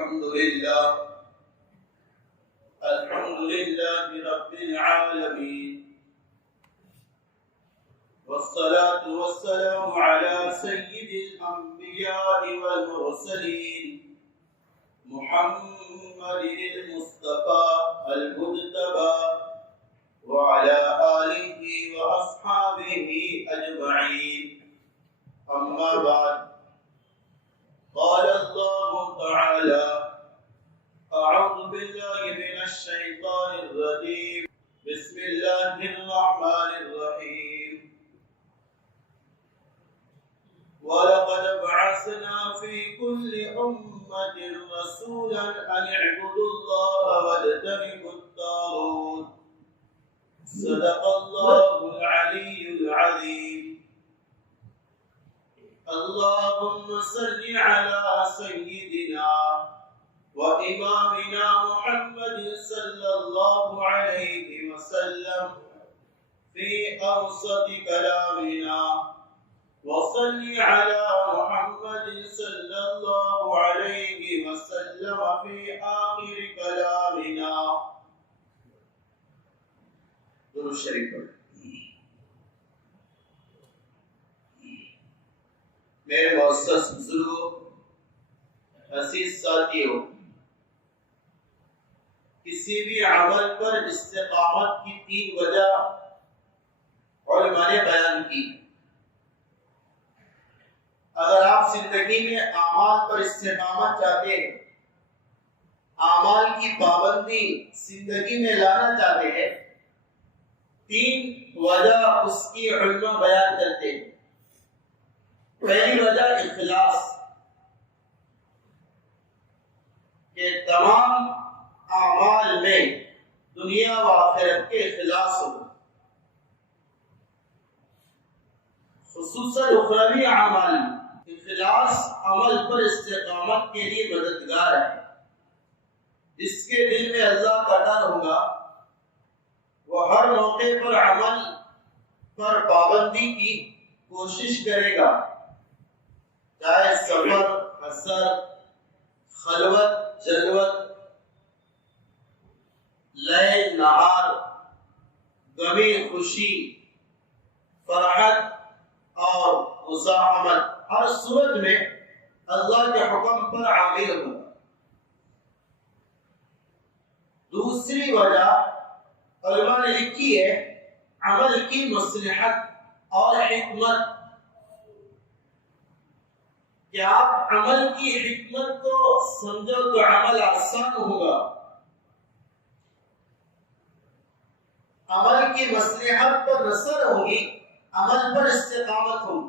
الحمد لله رب العالمين، والصلاة والسلام على سيد الأنبياء والمرسلين محمد المصطفى المجتبى وعلى آله وأصحابه أجمعين. أما بعد، قال الله تعالى: أعوذ بالله من الشيطان الرجيم، بسم الله الرحمن الرحيم. ولقد بعثنا في كل أمة رسولا أن اعبدوا الله واجتنبوا الطاغوت. صدق الله العلي العظيم. اللهم صل على سيدنا وإمامنا محمد صلى الله عليه وسلم في أوسط كلامنا، وصل على محمد صلى الله عليه وسلم في آخر كلامنا. درود شریف پڑھیں. میرے معزز بزرگوں، عزیز ساتھیوں، کسی بھی عمل پر استقامت کی 3 وجہ علماء نے بیان کی. اگر آپ زندگی میں اعمال پر استقامت چاہتے ہیں، اعمال کی پابندی زندگی میں لانا چاہتے ہیں، 3 وجہ اس کی علماء بیان کرتے ہیں. پہلی وجہ اخلاص، کہ تمام اعمال میں دنیا و آخرت کے اخلاص ہو، خصوصاً اخروی اعمال. اخلاص عمل پر استقامت کے لیے مددگار ہے. جس کے دل میں اللہ کا ڈر ہوگا وہ ہر موقع پر عمل پر پابندی کی کوشش کرے گا، چاہے سفر، حضر، خلوت، جلوت، لیل نہار، غمی خوشی، فرحت اور مزاحمت، ہر صورت میں اللہ کے حکم پر عامل ہو. دوسری وجہ علماء نے لکھی ہے عمل کی مصلحت اور حکمت، کہ آپ عمل کی حکمت کو سمجھو تو عمل آسان ہوگا، عمل کی مصلحت پر نظر ہوگی، عمل پر استقامت ہوگی.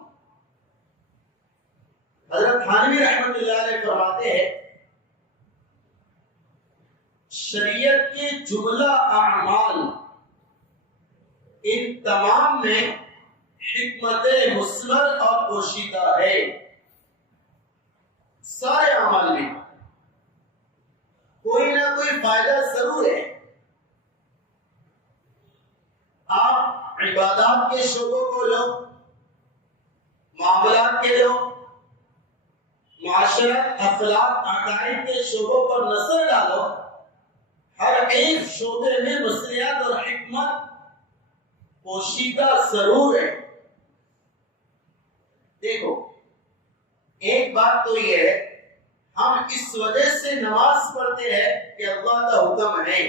حضرت تھانوی رحمۃ اللہ علیہ فرماتے ہیں شریعت کے جملہ اعمال ان تمام میں حکمت مثمر اور پوشیدہ ہے. سارے اعمال میں کوئی نہ کوئی فائدہ ضرور ہے. آپ عبادات کے شعبوں کو لو، معاملات کے لو، معاشرت، اخلاق، عقائد کے شعبوں پر نظر ڈالو، ہر ایک شعبے میں مصلحت اور حکمت پوشیدہ ضرور ہے. دیکھو، ایک بات تو یہ ہے، ہم اس وجہ سے نماز پڑھتے ہیں کہ اللہ کا حکم ہے،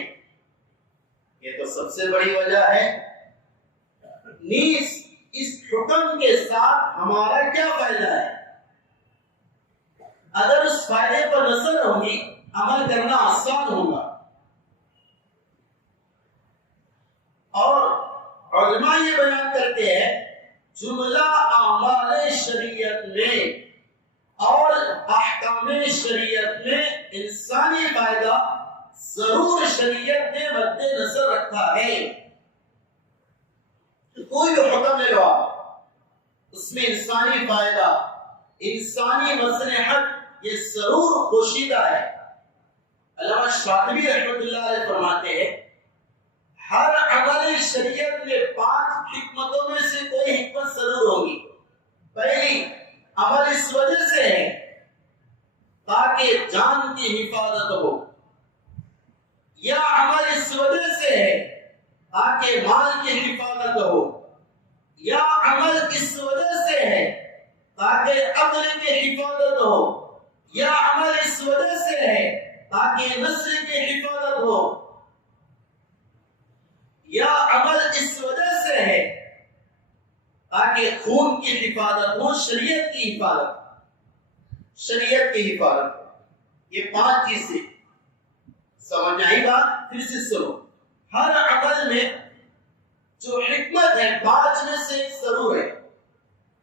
یہ تو سب سے بڑی وجہ ہے. نیز اس حکم کے ساتھ ہمارا کیا فائدہ ہے؟ اگر اس فائدے پر نظر ہوگی عمل کرنا آسان ہوگا. اور علماء یہ بیان کرتے ہیں جملہ اعمال شریعت میں اور احکام شریعت میں انسانی فائدہ ضرور شریعت نے مد نظر رکھا ہے. کوئی بھی حکم لے لو، اس میں انسانی فائدہ، انسانی مصلحت یہ ضرور پوشیدہ ہے. علامہ شاطبی رحمۃ اللہ علیہ فرماتے ہیں ہر عمل شریعت میں 5 حکمتوں میں سے کوئی حکمت ضرور ہوگی. پہلی، عمل اس وجہ سے ہے تاکہ جان کی حفاظت ہو، یا عمل اس وجہ سے ہے تاکہ مال کی حفاظت ہو، یا عمل اس وجہ سے ہے تاکہ عقل کی حفاظت ہو، یا عمل اس وجہ سے ہے تاکہ نسل کی حفاظت ہو، یا عمل اس وجہ سے ہے تاکہ خون کی حفاظت ہو، شریعت کی حفاظت، شریعت کی حفاظت۔ یہ 5 چیزیں سمجھ آئی بات؟ پھر سے سنو، ہر عمل میں جو حکمت ہے 5 میں سے ایک ضرور ہے،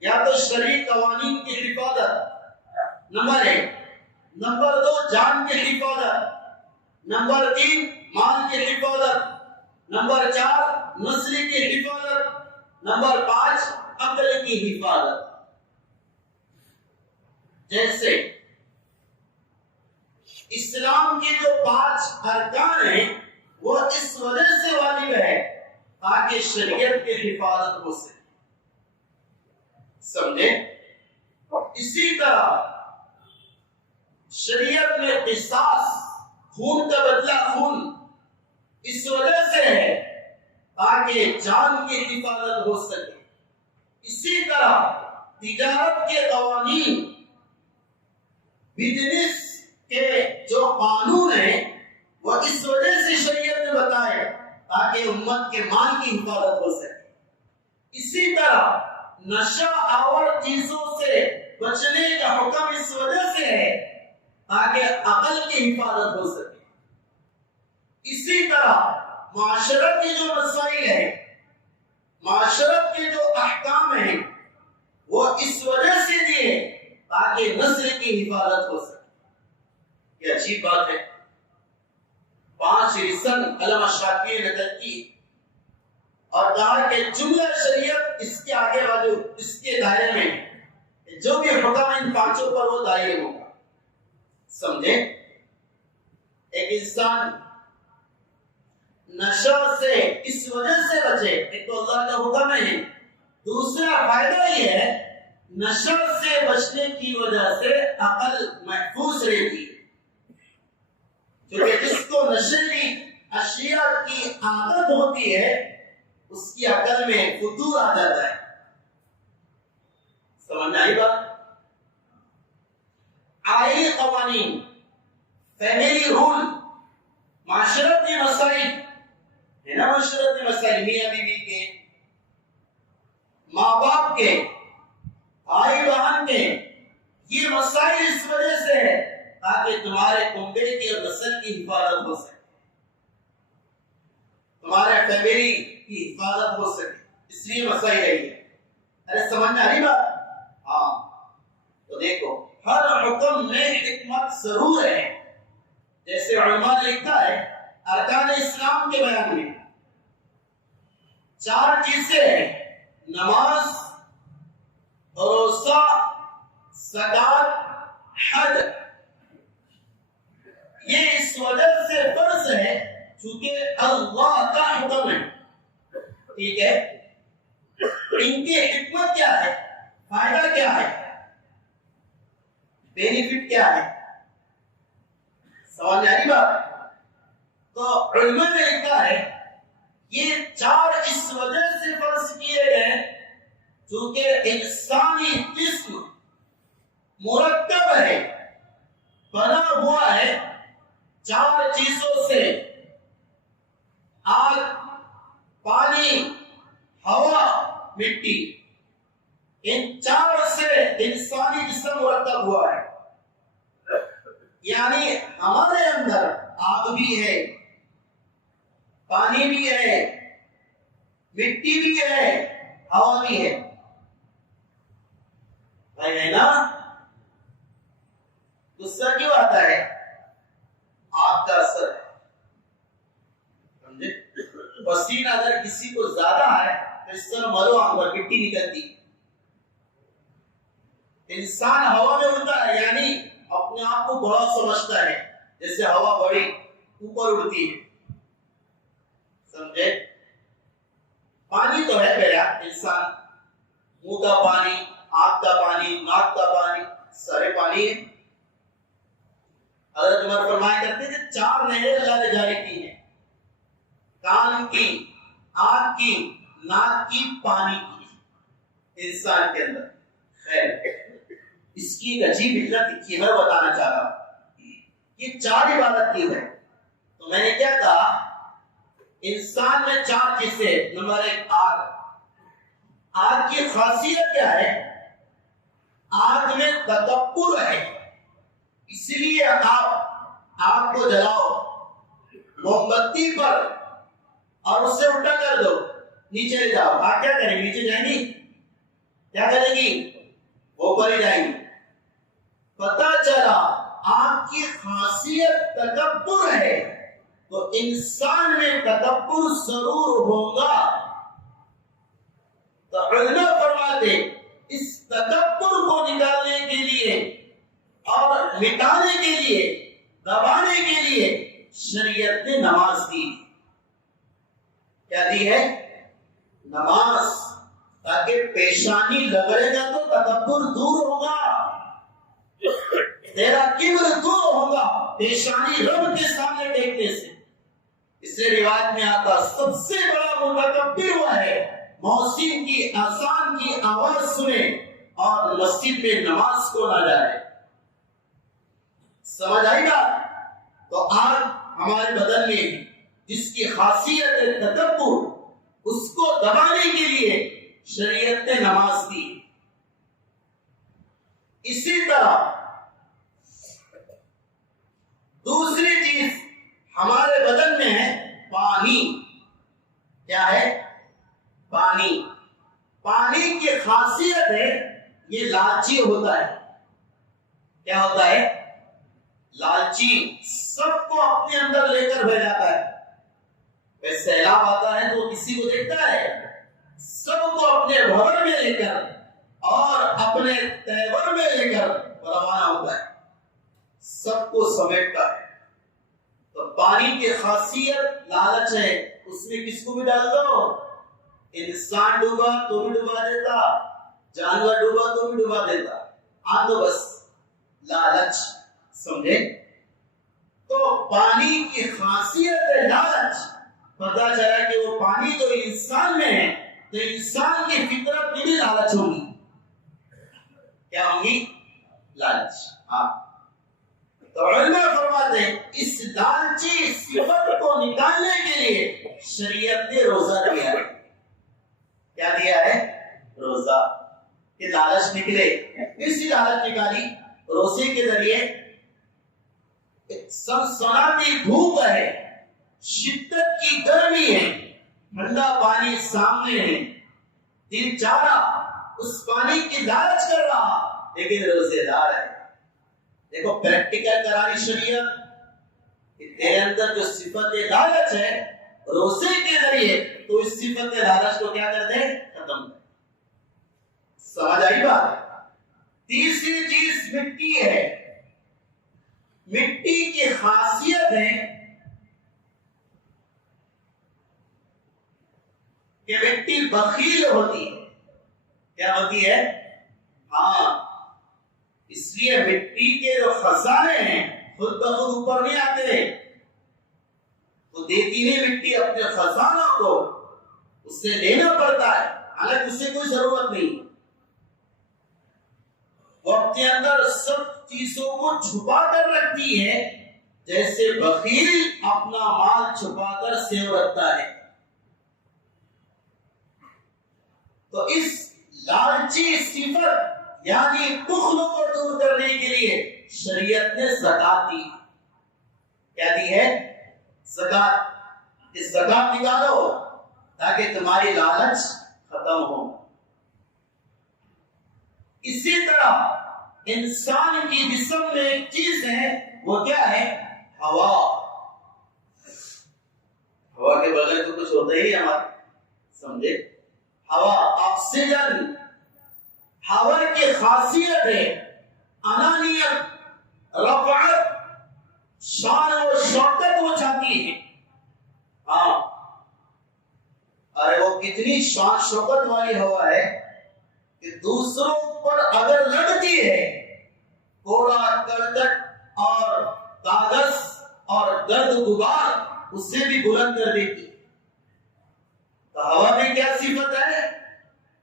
یا تو شرعی قوانین کی حفاظت، نمبر 1، نمبر 2 جان کی حفاظت، نمبر 3 مال کی حفاظت، نمبر 4 نسل کی حفاظت، نمبر 5 عقل کی حفاظت۔ جیسے اسلام کے جو 5 ارکان ہیں وہ اس وجہ سے واجب ہے تاکہ شریعت کی حفاظت ہو سکے، سمجھے؟ اسی طرح شریعت میں قصاص، خون کا بدلہ خون، اس وجہ سے ہے تاکہ جان کی حفاظت ہو سکے۔ اسی طرح تجارت کے قوانین، بزنس کے جو قانون ہیں وہ اس وجہ سے شریعت نے بتائے تاکہ امت کے مال کی حفاظت ہو سکے۔ اسی طرح نشہ آور چیزوں سے بچنے کا حکم اس وجہ سے ہے تاکہ عقل کی حفاظت ہو سکے۔ اسی طرح معاشرت کے جو مسائل ہیں، معاشرت کے جو احکام ہیں وہ اس وجہ سے دیے تاکہ نسل کی حفاظت ہو سکے۔ یہ عجیب بات ہے، 5 ریزن علامہ شافعی نے نقل کی اور کہا کہ جملہ شریعت اس کے آگے والے اس کے دائرے میں ہے، جو بھی حکم ہے ان 5 پر وہ دائرے ہوگا، سمجھے؟ ایک انسان نشہ سے اس وجہ سے بچے، ایک تو اللہ کا حکم ہے، دوسرا فائدہ یہ ہے نشہ سے بچنے کی وجہ سے عقل محفوظ رہتی ہے، کیونکہ جس کو نشیلی اشیاء کی عادت ہوتی ہے اس کی عقل میں فتور آ جاتا ہے، سمجھ آئی بات؟ آئینی قوانین، فیملی رول، معاشرتی مسائل ہے نا، معاشرتی مسائل میاں بیوی کے، ماں باپ کے، بھائی بہن کے، یہ مسائل اس وجہ سے ہے تاکہ تمہارے کنبے کی اور نسل کی حفاظت ہو سکے، تمہارے فیملی کی حفاظت ہو سکے، اس لیے مسائل ہے یہ۔ ارے سمجھ میں آ رہی بات؟ ہاں، تو دیکھو ہر حکم میں حکمت ضرور ہے، جیسے علماء نے لکھا ہے ارکان اسلام کے بیان میں 4 چیزیں ہیں، نماز، روزہ، زکات، حج۔ یہ اس وجہ سے فرض ہے چونکہ اللہ کا حکم ہے، ٹھیک ہے؟ ان کی حکمت کیا ہے، فائدہ کیا ہے، بینیفٹ کیا ہے، سمجھ آ رہی بات؟ تو علماء نے لکھا ہے یہ 4 اس وجہ سے فرض کیے گئے چونکہ انسانی جسم مرکب ہے، بنا ہوا ہے 4 چیزوں سے، آگ، پانی، ہوا، مٹی، ان 4 سے انسانی جسم مرکب ہوا ہے، یعنی ہمارے اندر آگ بھی ہے، پانی بھی ہے، مٹی بھی ہے، ہوا بھی ہے، ہے نا؟ غصہ کیوں آتا ہے؟ آگ کا اثر ہے، سمجھے؟ پسینہ اگر کسی کو زیادہ ہے تو اس طرح مرو آگ پر مٹی نکلتی، انسان ہوا میں اڑتا ہے یعنی اپنے آپ کو بڑا سمجھتا ہے، جیسے ہوا بڑی اوپر اڑتی ہے، سمجھے؟ پانی تو ہے میرا انسان، منہ کا پانی، آنکھ کا پانی، ناک کا پانی، سارے پانی ہے، حضرت عمر فرمایا کرتے تھے 4 نہریں اللہ نے جاری کی ہیں، کان کی، آنکھ کی، ناک کی، پانی کی، انسان کے اندر۔ خیر، اس کی ایک عجیب علت لکھی ہے، میں بتانا چاہ رہا ہوں۔ یہ 4 عبادت کی ہے، تو میں نے کیا کہا، انسان میں 4 چیزیں۔ نمبر 1 آگ۔ آگ کی خاصیت کیا ہے؟ آگ میں تکبر ہے، اس لیے آپ آگ کو جلاؤ موم بتی پر اور اس سے الٹا کر دو، نیچے لے جاؤ، آگ کیا کریں گی؟ نیچے جائیں گی؟ کیا کرے گی؟ اوپر ہی جائیں گی۔ پتہ چلا آگ کی خاصیت تکبر ہے، تو انسان میں تکبر ضرور ہوگا۔ تو علماء فرماتے اس تکبر کو نکالنے کے لیے اور مٹانے کے لیے، دبانے کے لیے شریعت نے نماز دی۔ کیا دی ہے؟ نماز، تاکہ پیشانی لگڑے گا تو تکبر دور ہوگا، تیرا کبر دور ہوگا پیشانی رب کے سامنے ٹیکنے سے۔ اس سے روایت میں آتا سب سے بڑا متکبر ہوا ہے محسن کی اذان کی آواز سنے اور مسجد میں نماز کو نہ جائے۔ سمجھ آئی بات؟ تو آج ہمارے بدن میں جس کی خاصیت ہے تکبر، اس کو دبانے کے لیے شریعت نے نماز دی۔ اسی طرح دوسری چیز ہمارے بدن میں ہے پانی۔ کیا ہے؟ پانی۔ پانی کی خاصیت ہے یہ لالچی ہوتا ہے۔ کیا ہوتا ہے؟ لالچی، سب کو اپنے اندر لے کر بہ جاتا ہے۔ ویسے سیلاب آتا ہے تو کسی کو دیکھتا ہے، سب کو اپنے بھور میں لے کر اور اپنے تیور میں لے کر روانہ ہوتا ہے، سب کو سمیٹتا ہے۔ تو پانی کی خاصیت لالچ ہے، اس میں کس کو بھی ڈال دو، انسان ڈوبا تو بھی ڈوبا دیتا، جانور ڈوبا تو بھی ڈوبا دیتا، تو بس لالچ، سمجھے؟ تو پانی کی خاصیت ہے لالچ۔ پتا چلا کہ وہ پانی جو انسان میں ہے تو انسان کی فطرت میں بھی لالچ ہوگی۔ کیا ہوگی؟ لالچ۔ ہاں، تو علماء فرماتے ہیں اس لالچی صفت کو نکالنے کے لیے شریعت نے روزہ دیا ہے۔ کیا دیا ہے؟ روزہ، کہ لالچ نکلے۔ اسی لالچ نکالی روزے کے ذریعے۔ سنسناتی دھوپ ہے، شدت کی گرمی ہے، ٹھنڈا پانی سامنے ہے، دل چاہ رہا اس پانی کی لالچ کر رہا، لیکن روزے دار ہے۔ دیکھو پریکٹیکل کراری شریعت کہ تیرے اندر جو صفت لالچ ہے روزے کے ذریعے تو اس صفت لالچ کو کیا کر دے؟ ختم کر۔ سمجھ آئی بات؟ تیسری چیز مٹی ہے۔ مٹی کی خاصیت ہے کہ مٹی بخیل ہوتی ہے۔ کیا ہوتی ہے؟ ہاں، اس لیے مٹی کے جو خزانے ہیں خود بخود اوپر نہیں آتے، تو دیتی نہیں مٹی اپنے خزانوں کو، اس سے لینا پڑتا ہے، حالانکہ اس سے کوئی ضرورت نہیں۔ وہ اپنے اندر سب چیزوں کو چھپا کر رکھتی ہے، جیسے بخیل اپنا مال چھپا کر سیو رکھتا ہے۔ تو اس لالچی صفت یعنی بخل کو دور کرنے کے لیے شریعت نے زکات دی۔ کیا دی ہے؟ زکات۔ اس زکات نکالو تاکہ تمہاری لالچ ختم ہو۔ اسی طرح انسان کی جسم میں ایک چیز ہے، وہ کیا ہے؟ ہوا۔ ہوا کے بغیر تو کچھ ہوتا ہی ہمارا، سمجھے؟ ہوا، آکسیجن۔ ہوا کی خاصیت ہے انانیت، رفعت، شان و شوکت وہ چاہتی ہے۔ ہاں، ارے وہ کتنی شان شوکت والی ہوا ہے کہ دوسروں پر اگر لگتی ہے کوڑا کرکٹ اور کاغذ اور گرد غبار اسے بھی بلند کر دیتی. تو ہوا میں کیا صفت ہے؟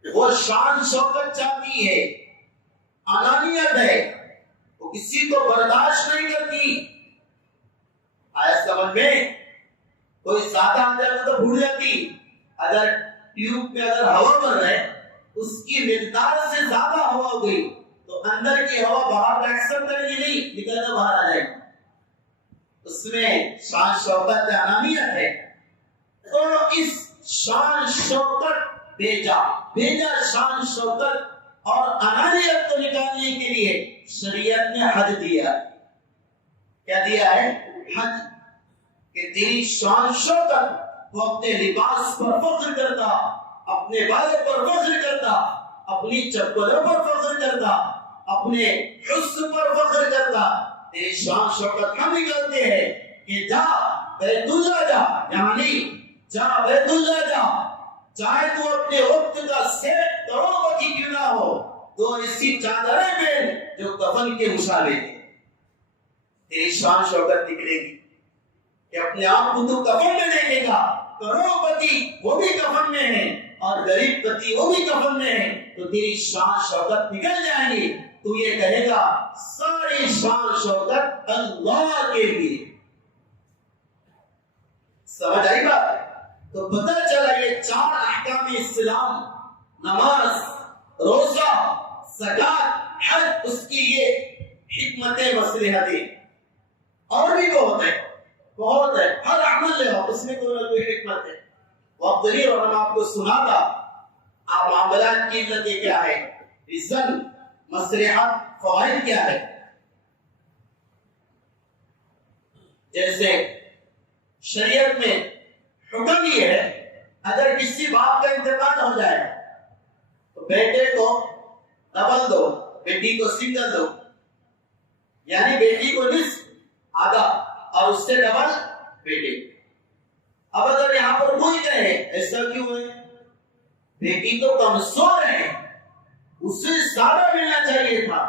وہ شان شوکت چاہتی ہے، انانیت ہے، وہ کسی کو برداشت نہیں کرتی. آیا سمجھ میں؟ کوئی سادہ آ جائے تو بھول جاتی. اگر ٹیوب میں اگر ہوا بھر رہے اس کی مقدار سے زیادہ ہوا ہو گئی تو اندر کی ہوا باہر ایکسپٹ کرے گی نہیں، نکل کر باہر آ جائے گی. اس میں شان شوکت انانیت ہے. تو اس شان شوکت بھیجا شان شوکت اور انانیت کو نکالنے کے لیے شریعت نے حج دیا. کیا دیا ہے؟ حج. کہ تیری شان شوکت وہ اپنے لباس پر فخر کرتا، اپنے بالوں پر فخر کرتا، اپنی چپلوں پر فخر کرتا، اپنے حسن پر فخر کرتا. تیری شان شوکت ہم نکالتے ہیں کہ جا بیت اللہ جا، یعنی جا بیت اللہ جا، چاہے تو اپنے وقت کا 100 کروڑپتی کیوں نہ ہو، تو ایسی چادریں پہن جو کفن کے مشابہ ہے. تیری شان شوکت نکلے گی کہ اپنے آپ کو تو کفن میں دیکھے گا. کروڑپتی وہ بھی کفن میں ہے اور غریب پتی وہ بھی کفن میں ہے، تو تیری شان شوکت نکل جائے گی. تو یہ کہے گا ساری شان شوکت اللہ کے لیے. سمجھ آئی بات؟ تو پتہ چلا یہ 4 احکام اسلام، نماز، روزہ، زکات، حج، اس کی یہ حکمت مصلحتیں. اور بھی بہت ہے. ہر عمل لے اس میں کوئی نہ کوئی حکمت ہے. وقت نہیں اور ہم آپ کو سناتا آپ معاملات کی علتیں کیا ہے، ریزن، مصلحت، فوائد کیا ہے. جیسے شریعت میں حکم یہ ہے اگر کسی باپ کا انتقال ہو جائے تو بیٹے کو ڈبل دو، بیٹی کو سنگل دو. یعنی بیٹی کو نصف، آدھا، اور اس سے ڈبل بیٹے. اب اگر یہاں پر کوئی کہے ایسا کیوں ہے، بیٹی تو کمزور ہے، اسے زیادہ ملنا چاہیے تھا،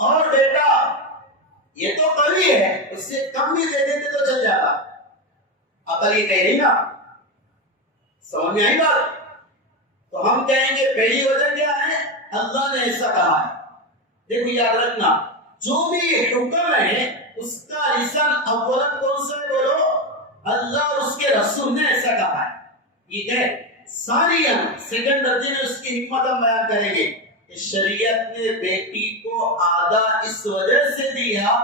اور بیٹا یہ تو قوی ہے، اس سے کم بھی دے دیتے تو چل جاتا. عقل یہ کہہ رہی نا. سمجھ میں آئی بات؟ تو ہم کہیں گے پہلی وجہ کیا ہے، اللہ نے ایسا کہا ہے. دیکھو یاد رکھنا جو بھی حکم ہے اس کا ریزن اولا کون سا ہے، بولو اللہ اور اس کے رسول نے ایسا کہا ہے. ٹھیک ہے. ثانیاً سیکنڈ درجے میں اس کی حکمت ہم بیان کریں گے کہ شریعت نے بیٹی کو آدھا اس وجہ سے دیا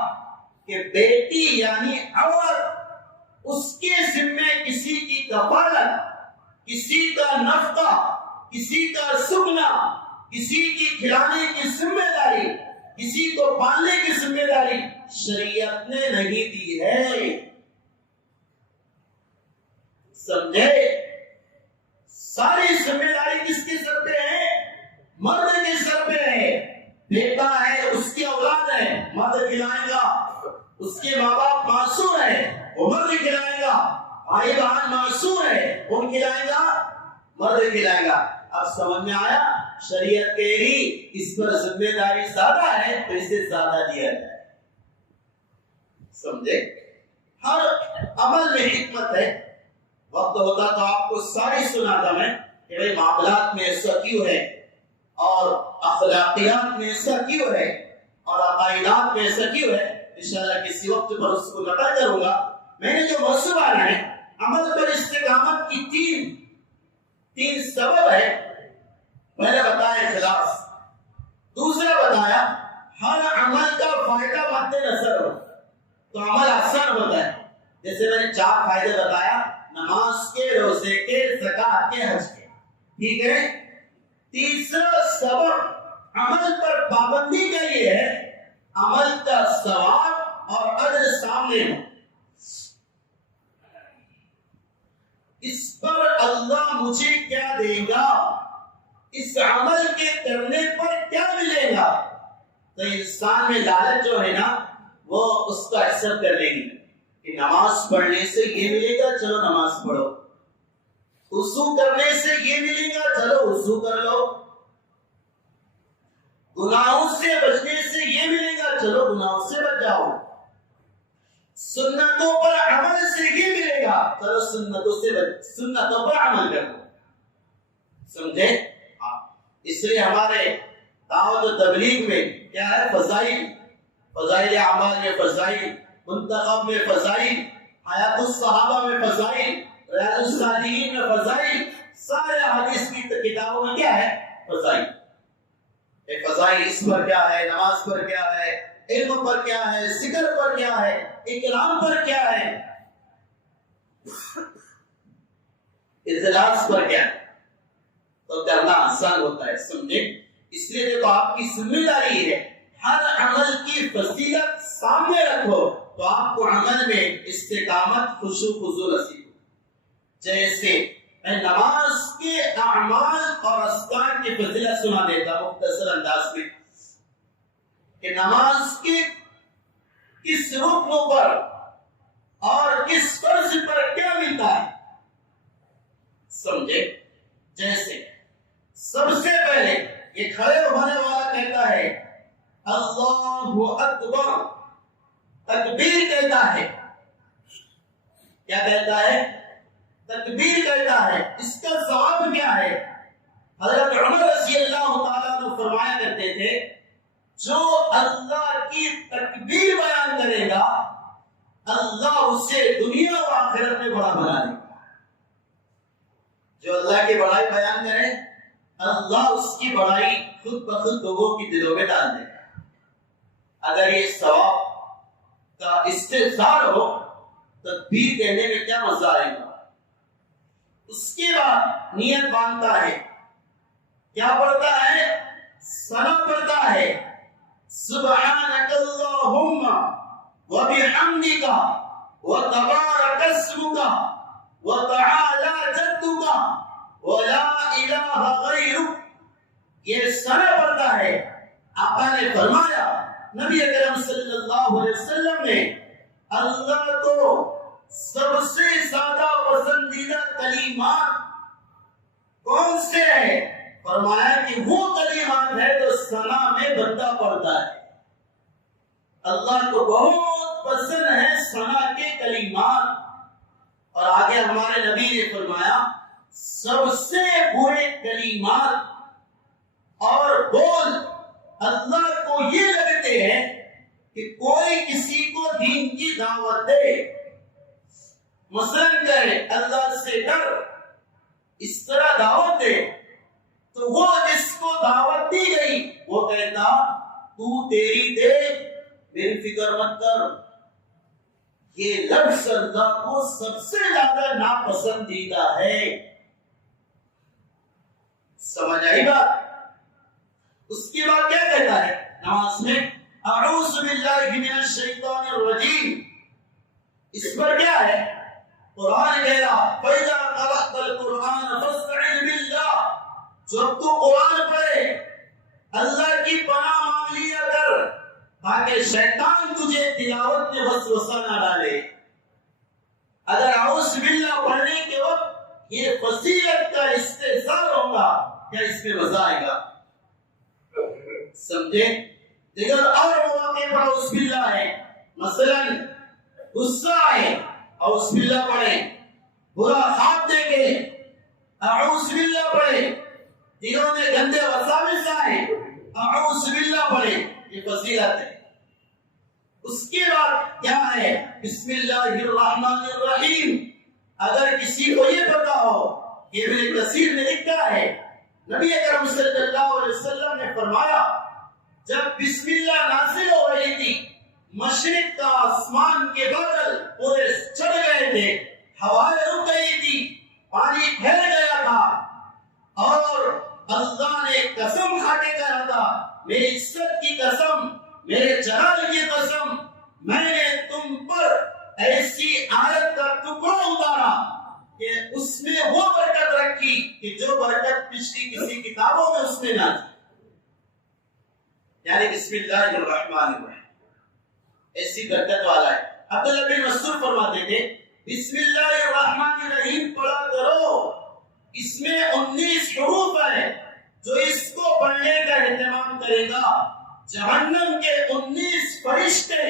کہ بیٹی یعنی عورت، اس کے ذمے کسی کی کفالت، کسی کا نفقہ، کسی کا سکنا، کسی کی کھلانے کی ذمہ داری، کسی کو پالنے کی ذمہ داری شریعت نے نہیں دی ہے. سمجھے؟ ساری ذمہ داری کس کے سر پہ ہے؟ مرد کے سر پہ ہے. بیٹا ہے، اس کی اولاد ہے، مرد کھلائے گا. اس کے ماں باپ معصوم ہے، وہ مرد کھلائے گا. بھائی بہن معصوم ہے، کون کھلائے گا؟ مرد کھلائے گا. اب سمجھ میں آیا؟ شریعت کہہ رہی اس پر ذمہ داری زیادہ ہے تو اسے زیادہ دیا جائے. سمجھے؟ ہر عمل میں حکمت ہے. وقت ہوتا تو آپ کو ساری سناتا میں کہ بھئی معاملات میں ایسا کیوں ہے، اور اخلاقیات میں ایسا کیوں ہے، اور عقائدات میں ایسا کیوں ہے. انشاءاللہ کسی وقت پر اس کو نقل کروں گا. میں نے جو موضوع آنا ہے عمل پر استقامت کی تین سبب ہے. پہلے بتایا اخلاص، دوسرا بتایا ہر عمل کا فائدہ مد نظر ہو تو عمل آسان ہوتا ہے. جیسے میں نے 4 فائدے بتایا، نماز کے، روزے کے، زکات کے، حج کے. ٹھیک ہے. تیسرا سبب عمل پر پابندی کا یہ ہے عمل کا ثواب اور اجر سامنے ہو. اس پر اللہ مجھے کیا دے گا، اس عمل کے کرنے پر کیا ملے گا. تو انسان میں لالچ جو ہے نا وہ اس کا ایکسپٹ کر لیں گے کہ نماز پڑھنے سے یہ ملے گا، چلو نماز پڑھو. وضو کرنے سے یہ ملے گا، چلو وضو کر لو. گناہوں سے بچنے سے یہ ملے گا، چلو گناہوں سے بچ جاؤ. سنتوں پر عمل سے ہی ملے گا. چلو سنتوں پر عمل کرو. سمجھے؟ اس لیے ہمارے دعوت و تبلیغ میں کیا ہے؟ فضائل اعمال میں فضائل، منتخب میں فضائل، حیات الصحابہ میں فضائل، ریاض الصالحین میں فضائل، سارے حدیث کی کتابوں میں کیا ہے؟ فضائل. فضائل اس پر کیا ہے، نماز پر کیا ہے، علم پر کیا ہے، ذکر پر کیا ہے، اکرام پر کیا ہے، اجلاس پر کیا ہے. تو کرنا آسان ہوتا ہے. سمجھے؟ اس لیے دیکھو آپ کی ذمہ داری ہے ہر عمل کی فضیلت سامنے رکھو تو آپ کو عمل میں استقامت، خشوع خضوع نصیب ہو. جیسے میں نماز کے اعمال اور اذکار کی فضیلت سنا دیتا ہوں مختصر انداز میں کہ نماز کے کس رکنوں پر اور کس فرض پر کیا ملتا ہے. سمجھے؟ جیسے سب سے پہلے یہ کھڑے ہونے والا کہتا ہے اللہ اکبر، تکبیر کہتا ہے. کیا کہتا ہے؟ تکبیر کہتا ہے. اس کا ثواب کیا ہے؟ حضرت عمر رضی اللہ تعالیٰ عنہ فرمایا کرتے تھے جو اللہ کی تکبیر بیان کرے گا اللہ اسے دنیا و آخرت میں بڑا بنا دے گا. جو اللہ کی بڑائی بیان کرے اللہ اس کی بڑائی خود بخود لوگوں کی دلوں میں ڈال دے گا. اگر یہ ثواب کا استحصال ہو تکبیر کہنے میں کیا مزہ آئے گا. اس کے بعد نیت باندھتا ہے. کیا پڑھتا ہے؟ ثنا پڑھتا ہے. سبحانک اللہم وبحمدک وتبارک اسمک وتعالی جدک ولا الہ غیرک. یہ ثنا پڑھتا ہے. آقا نے فرمایا، نبی اکرم صلی اللہ علیہ وسلم نے اللہ کو سب سے زیادہ پسندیدہ کلمات کون سے ہیں؟ فرمایا کہ وہ کلمات ہے جو ثنا میں بندہ پڑھتا ہے. اللہ کو بہت پسند ہے ثنا کے کلمات. اور آگے ہمارے نبی نے فرمایا سب سے برے کلمات اور بول اللہ کو یہ لگتے ہیں کہ کوئی کسی کو دین کی دعوت دے، مثلاً کہے اللہ سے ڈر، اس طرح دعوت دے تو وہ جس کو دعوت دی گئی وہ کہتا تو تیری دے میری فکر مت کر. یہ لفظ اللہ کو سب سے زیادہ ناپسندیدہ ہے. سمجھ آئی بات؟ اس کے بعد کیا کہتا ہے نماز میں؟ اعوذ باللہ من الشیطان الرجیم. اس پر کیا ہے؟ قرآن کہہ رہا فَإِذَا قَرَأْتَ الْقُرْآنَ فَاسْتَعِذْ بِاللَّهِ. جب تو قرآن پڑھے اللہ کی پناہ مانگ لیا کر تاکہ شیطان تجھے تلاوت میں وسوسہ نہ ڈالے. اگر اعوذ باللہ پڑھنے کے وقت یہ فضیلت کا استحصال ہوگا کیا اس میں مزہ آئے گا؟ سمجھے؟ دیگر اور مواقع پر اعوذ باللہ ہے. مثلا غصہ آئے اعوذ باللہ پڑھیں، برا خواب دیکھے اعوذ باللہ پڑھیں، دلوں میں گندے وساوس آئے اعوذ باللہ پڑھیں. یہ فضیلت ہے. اس کے بعد کیا ہے؟ بسم اللہ الرحمن الرحیم. اگر کسی کو یہ پتا ہو، یہ ابن کثیر نے لکھا ہے نبی اکرم صلی اللہ علیہ وسلم نے فرمایا جب بسم اللہ نازل ہو رہی تھی مشرق کا آسمان کے بادل پورے چڑھ گئے تھے، ہوائیں رک گئی تھی، پانی پھیل گیا تھا اور اللہ نے قسم کھا کے کہا تھا میری عزت کی قسم، میرے جلال کی قسم، میں نے تم پر ایسی آیت کا ٹکڑا اتارا کہ اس میں وہ برکت رکھی کہ جو برکت پچھلی کسی کتابوں میں اس میں نہ تھی. یعنی بسم اللہ الرحمن الرحیم ایسی برکت والا ہے. عبداللہ بن مسعود فرماتے تھے بسم اللہ الرحمن الرحیم پڑھا کرو، اس میں 19 حروف ہیں، جو اس کو پڑھنے کا اہتمام کرے گا جہنم کے 19 فرشتے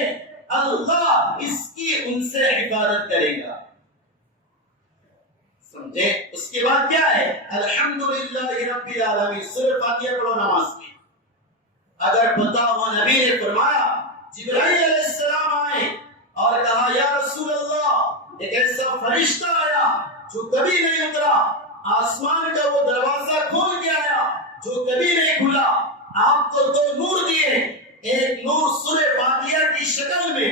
اللہ اس کی ان سے حفاظت کرے گا. سمجھے؟ اس کے بعد کیا ہے؟ الحمدللہ رب العالمین. سورہ فاتحہ پڑھو نماز میں. اگر پتا ہو نبی نے فرمایا جبرائیل علیہ السلام آئے اور کہا یا رسول اللہ ایک ایسا فرشتہ آیا جو کبھی نہیں اترا, آسمان کا وہ دروازہ کھول کے آیا جو کبھی نہیں کھلا, آپ کو دو نور دیے, ایک نور سورہ فاتحہ کی شکل میں,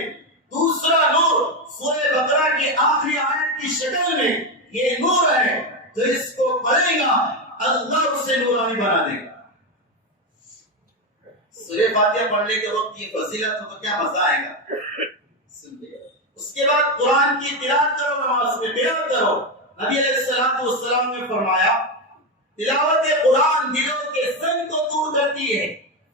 دوسرا نور سورہ بقرہ کی آخری آیت کی شکل میں. یہ نور ہے جو اس کو پڑھے گا اللہ اسے نورانی بنا دے گا. سورہ فاتحہ پڑھنے کے وقت کی فضیلت ہو تو کیا مزہ آئے گا. اس کے بعد قرآن کی تلاوت کرو, نماز میں تلاوت کرو. نبی علیہ السلام نے فرمایا تلاوت قرآن دلوں کے سنگ کو دور کرتی ہے,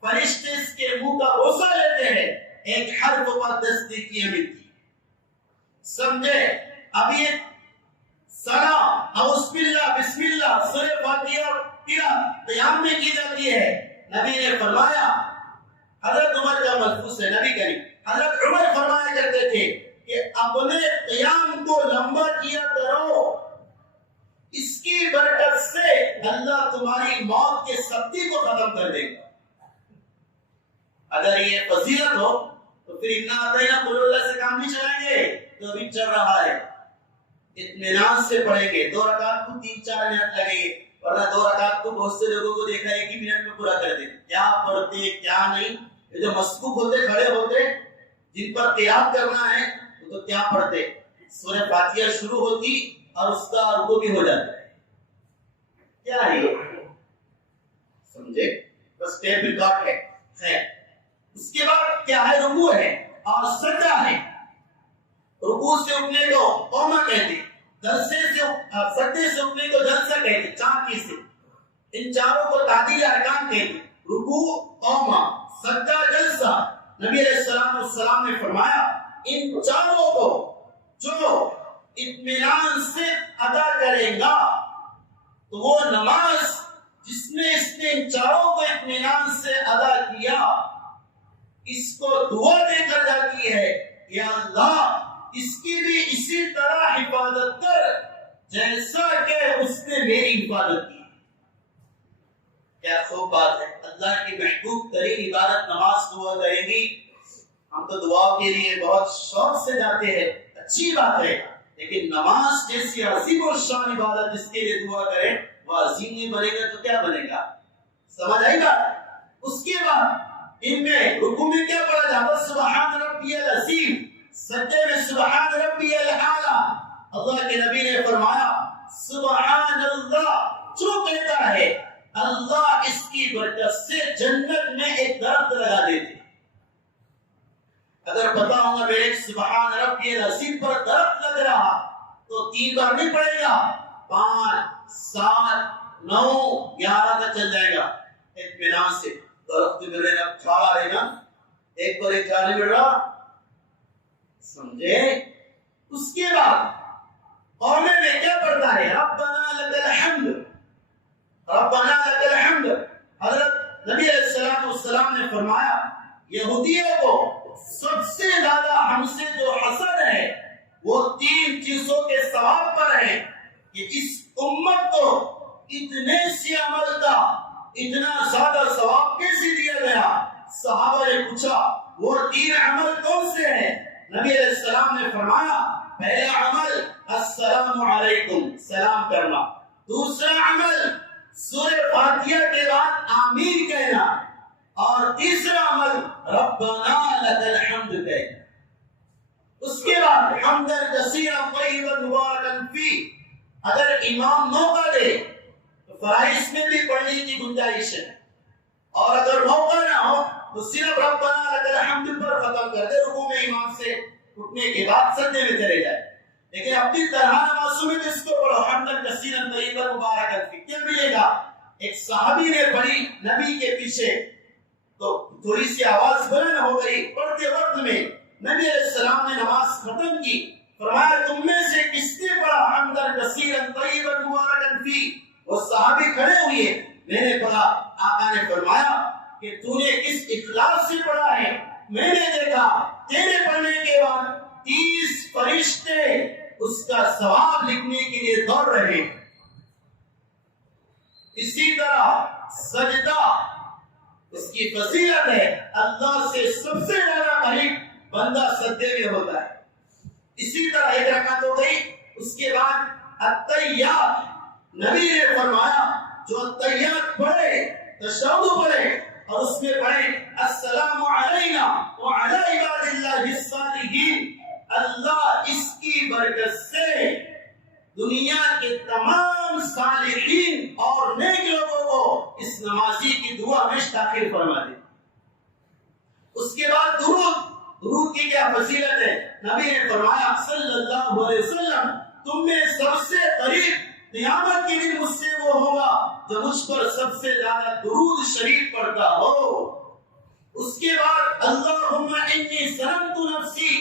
فرشتے اس کے منہ کا بوسہ لیتے ہیں, ایک حرف پر تصدیقیاں ملتی. سمجھے؟ اب یہ سلام اعوذ باللہ بسم اللہ سورہ فاتحہ قیام میں کی جاتی ہے. نبی نے فرمایا, حضرت عمر کا ملفوظ ہے, نبی کریم حضرت عمر فرمایا کرتے تھے کہ اپنے قیام کو لمبا کیا کرو, اس کی برکت سے اللہ تمہاری موت کے سختی کو ختم کر دے گا. اگر یہ فضیلت ہو تو پھر انا اعطینا قل اللہ سے کام نہیں چلائیں گے. تو ابھی چل رہا ہے, اطمینان سے پڑھیں گے. 2 رکعت کو 3-4 منٹ لگیں گے, ورنہ 2 رکعت کو بہت سے لوگوں کو دیکھا ہے 1 منٹ میں پورا کر دیں. کیا پڑھتے کیا نہیں. یہ جو مسکوب ہوتے کھڑے ہوتے جن پر قیام کرنا ہے وہ تو کیا پڑھتے. سورہ فاتحہ شروع ہوتی اور اس کا رکوع بھی ہو جاتا ہے. کیا ہے یہ؟ سمجھے؟ بس ٹیپ ریکارڈ ہے. خیر, اس کے بعد کیا ہے؟ رکوع ہے اور سجدہ ہے. رکوع سے اٹھنے کو قوما کہتے, جلسے سے سجدے سے اٹھنے کو جلسہ کہتے, 4 چیزیں. ان چاروں کو تعدیل ارکان کہتے, رکوع, قوما, سجدہ, جلسہ. نبی علیہ السلام نے فرمایا ان چاروں کو جو اطمینان سے ادا کرے گا تو وہ نماز جس میں اس نے ان چاروں کو اطمینان سے ادا کیا اس کو دعا دے کر جاتی ہے, یا اللہ اس کی بھی اسی طرح حفاظت کر جیسا کہ اس نے میری حفاظت کی. کیا خوب بات ہے. اللہ کی محبوب ترین عبادت نماز دعا کرے گی. ہم تو دعا کے لیے بہت شوق سے جاتے ہیں, اچھی بات ہے, لیکن نماز جیسی عظیم الشان عبادت جس کے لیے دعا کریں وہ عظیم نہیں بنے گا تو کیا بنے گا. سمجھ آئی بات. اس کے بعد ان میں رکوع میں کیا پڑھا جاتا؟ سبحان ربی العظیم. سجدے میں سبحان ربی الاعلی. اللہ کے نبی نے فرمایا سبحان اللہ جو کہتا ہے اللہ اس کی برکت سے جنت میں ایک درخت لگا دیتے. اگر پتا ہوگا میرے سبحان ربی العظیم پر درخت لگ رہا تو 3 بار نہیں پڑے گا, 5, 7, 9, 11 تک چل جائے گا اطمینان سے. درخت میرے نا جھاڑ رہے نا, ایک پر ایک جھاڑ مل رہا. سمجھے؟ اس کے بعد قومے میں کیا پڑھتا ہے؟ ربنا لک الحمد, ربنا لک الحمد. حضرت نبی علیہ السلام نے فرمایا یہودیوں کو سب سے زیادہ ہم سے جو حسد ہے وہ 3 چیزوں کے ثواب پر ہے کہ اس امت کو اتنے سے عمل کا اتنا زیادہ ثواب کیسے دیا گیا. صحابہ نے پوچھا وہ 3 عمل کون سے ہیں؟ نبی علیہ السلام نے فرمایا پہلا عمل السلام علیکم, سلام کرنا. دوسرا عمل سورہ فاتحہ کے بعد آمین کہنا. اور تیسرا عمل ربنا لک الحمد کہنا. اس کے بعد حمدا کثیرا طیبا مبارکا فی. اگر امام موقع دے تو فرائض میں بھی پڑھنے کی گنجائش ہے, اور اگر موقع نہ ہو تو صرف ربنا لک الحمد پر ختم کر دے. رکوع میں امام سے اٹھنے کے بعد سجدے میں چلے جائے. لیکن اپنی طرح نمازوں میں اس کو پڑھو حمدا کثیرا طیبا مبارکا فی. کیا ملے گا؟ ایک صحابی نے پڑھی نبی کے پیچھے تو تھوڑی سی آواز بلند ہو گئی. پڑھتے وقت میں نبی علیہ السلام نے نماز ختم کی, فرمایا تم میں سے کس نے پڑھا حمدا کثیرا طیبا مبارکا فی؟ وہ صحابی کھڑے ہوئے, میں نے پڑھا. آقا نے فرمایا کہ تو نے کس اخلاص سے پڑھا ہے. میں نے دیکھا تیرے پڑھنے کے بعد 30 فرشتے اس کا ثواب لکھنے کے لیے دوڑ رہے ہیں۔ اسی طرح سجدہ اس کی فضیلت ہے، اللہ سے سب سے زیادہ قریب بندہ سجدے میں ہوتا ہے۔ اسی طرح ایک رکعت ہو گئی، اس کے بعد التحیات، نبی نے فرمایا جو التحیات پڑھے، تشہد پڑھے اور اس میں پڑھے السلام علینا وعلی عباد اللہ الصالحین، اللہ اس کی برکت سے دنیا کے تمام صالحین اور نیک لوگوں کو اس نمازی کی دعا میں داخل فرما دے۔ اس کے بعد درود کی کیا فضیلت ہے؟ نبی نے فرمایا صلی اللہ علیہ وسلم تم میں سب سے قریب قیامت کے دن مجھ سے وہ ہوگا جو مجھ پر سب سے زیادہ درود شریف پڑھتا ہو۔ اس کے بعد اللہم انی ظلمت نفسی،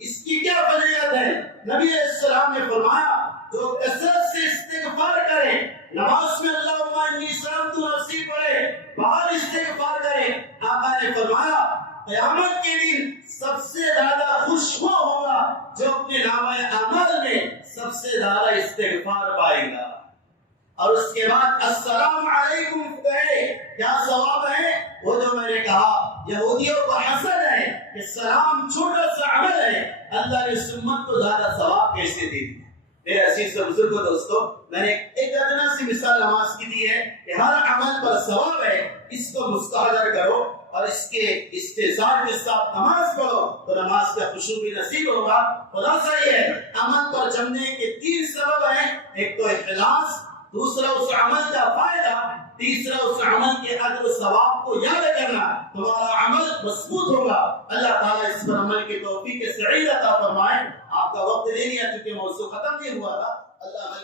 اس کی کیا فضیلت ہے؟ نبی علیہ السلام نے فرمایا جو کثرت سے استغفار کرے، نماز میں اللہم انی ظلمت نفسی پڑھے، باہر استغفار کرے، آقا نے فرمایا قیامت کے دن سب سے زیادہ خوش وہ ہوگا جو اپنے نامہ اعمال میں سب سے زیادہ استغفار پائے گا۔ اور اس کے بعد السلام علیکم کہے، کیا ثواب ہے؟ وہ جو میں نے کہا یہودیوں کو حسد ہے کہ سلام چھوٹا سا عمل ہے، اللہ نے اس امت کو زیادہ ثواب کیسے دے دیا؟ میرے عزیز و بزرگو دوستو، میں نے ایک ادنا سی مثال نماز کی دی ہے کہ ہر عمل پر ثواب ہے، اس کو مستحضر کرو اور اس کے استحضار کے ساتھ نماز پڑھو تو نماز کا خشوع بھی نصیب ہوگا۔ خلاصہ یہ ہے عمل پر جمنے کے 3 سبب ہیں، ایک تو اخلاص، دوسرا اس عمل کا فائدہ، تیسرا اس عمل کے اجر و ثواب کو یاد کرنا، تمہارا عمل مضبوط ہوگا۔ اللہ تعالیٰ اس پر عمل کی توفیق سعید عطا فرمائے۔ آپ کا وقت لے لیا چونکہ موضوع ختم نہیں ہوا تھا، اللہ